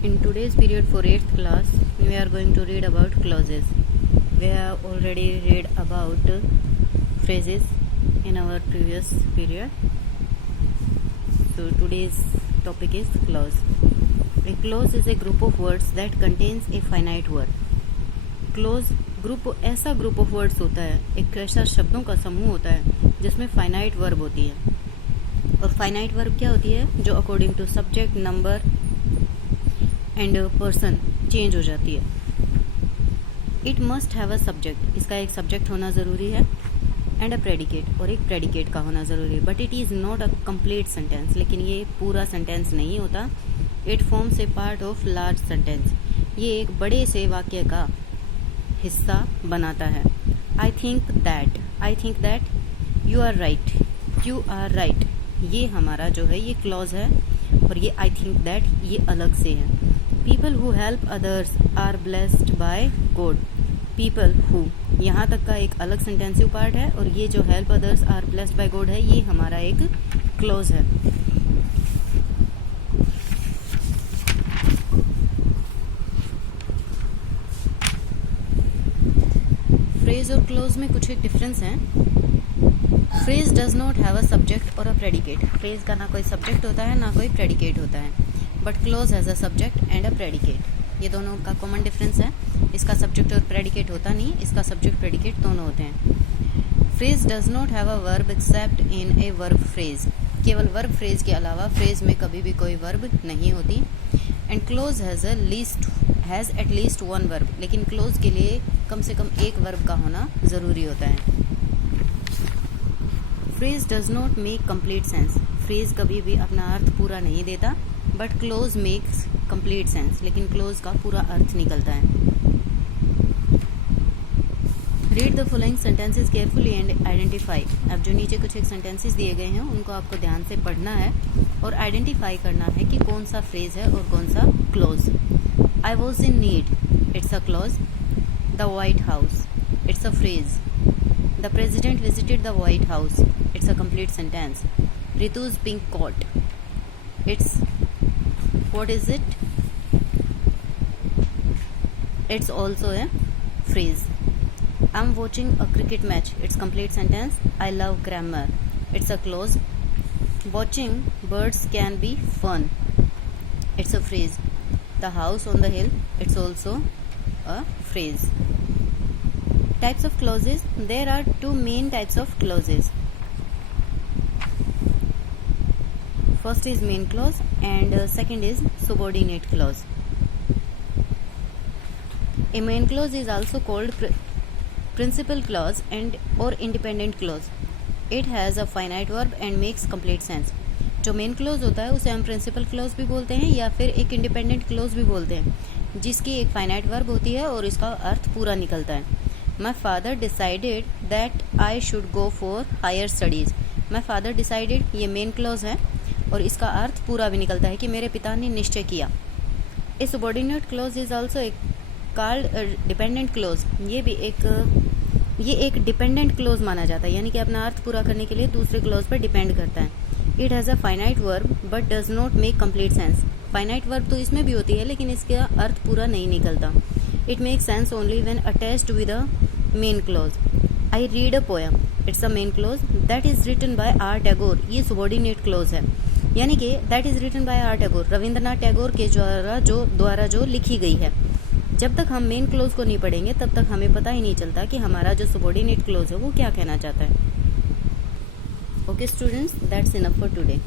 In today's period for 8th class, we are going to read about clauses. We have already read about phrases in our previous period. So today's topic is clause. A clause is a group of words that contains a finite word. Close group ऐसा group of words होता है, एक ऐसा शब्दों का समूह होता है जिसमें फाइनाइट वर्ब होती है. और फाइनाइट वर्ब क्या होती है? जो according to subject, number and person change हो जाती है. It must have a subject, इसका एक सब्जेक्ट होना ज़रूरी है, एंड अ प्रेडिकेट, और एक प्रेडिकेट का होना ज़रूरी है. But it is not a complete sentence, लेकिन ये पूरा सेंटेंस नहीं होता. It forms a part of large sentence, ये एक बड़े से वाक्य का हिस्सा बनाता है. I think that, you are right, ये हमारा जो है ये क्लॉज है, और ये आई थिंक दैट ये अलग से है. People who help others are blessed by God. People who, यहाँ तक का एक अलग सेंटेंसिव पार्ट है, और ये जो help others are blessed by God है, ये हमारा एक क्लॉज है. फ्रेज और क्लोज में कुछ एक डिफरेंस है. Phrase does not have a subject और अ प्रेडिकेट. फ्रेज का ना कोई सब्जेक्ट होता है ना कोई प्रेडिकेट होता है. But close has a subject and a predicate. ये दोनों का कॉमन डिफरेंस है. इसका सब्जेक्ट और प्रेडिकेट होता नहीं, इसका सब्जेक्ट प्रेडिकेट दोनों होते हैं. Phrase does not have a verb accept in a verb phrase. केवल वर्ब फ्रेज के अलावा फ्रेज में कभी भी कोई वर्ब नहीं होती. And close has at least one verb. लेकिन क्लोज के लिए कम से कम एक वर्ब का होना ज़रूरी होता है. Phrase does not make complete sense. Phrase कभी भी अपना अर्थ पूरा नहीं देता. But close makes complete sense, लेकिन क्लोज का पूरा अर्थ निकलता है. Read the following sentences carefully and identify. अब जो नीचे कुछ एक सेंटेंसेस दिए गए हैं उनको आपको ध्यान से पढ़ना है और आइडेंटिफाई करना है कि कौन सा फ्रेज है और कौन सा clause. I was in need, it's a clause. The White House, it's a phrase. The president visited the White House, it's a complete sentence. Ritu's being caught, it's what is it? It's also a phrase. I'm watching a cricket match, it's complete sentence. I love grammar, it's a clause. Watching birds can be fun, it's a phrase. The house on the hill, it's also a phrase. Types of clauses. There are two main types of clauses. First is main clause and second is subordinate clause. A main clause is also called principal clause and or independent clause. It has a finite verb and makes complete sense. जो main close होता है उसे हम principal close भी बोलते हैं या फिर एक इंडिपेंडेंट क्लोज भी बोलते हैं, जिसकी एक फाइनाइट वर्ब होती है और इसका अर्थ पूरा निकलता है. My father decided that I should go for higher studies. My father decided ये मेन क्लोज है और इसका अर्थ पूरा भी निकलता है कि मेरे पिता ने निश्चय किया. ए subordinate close is also called dependent clause. ये एक डिपेंडेंट क्लोज माना जाता है, यानी कि अपना अर्थ पूरा करने के लिए दूसरे क्लोज पर डिपेंड करता है. It has a finite verb but does not make complete sense. Finite verb तो इसमें भी होती है लेकिन इसका अर्थ पूरा नहीं निकलता. It make sense only when attached with a main clause. I read a poem, it's a main clause. That is written by R Tagore, ये सबॉर्डिनेट क्लोज है, यानी कि that is written by R Tagore, Rabindranath Tagore के द्वारा जो लिखी गई है. जब तक हम मेन क्लोज को नहीं पढ़ेंगे तब तक हमें पता ही नहीं चलता कि हमारा जो सबॉर्डिनेट क्लोज है वो क्या कहना चाहता है. Okay students, that's enough for today.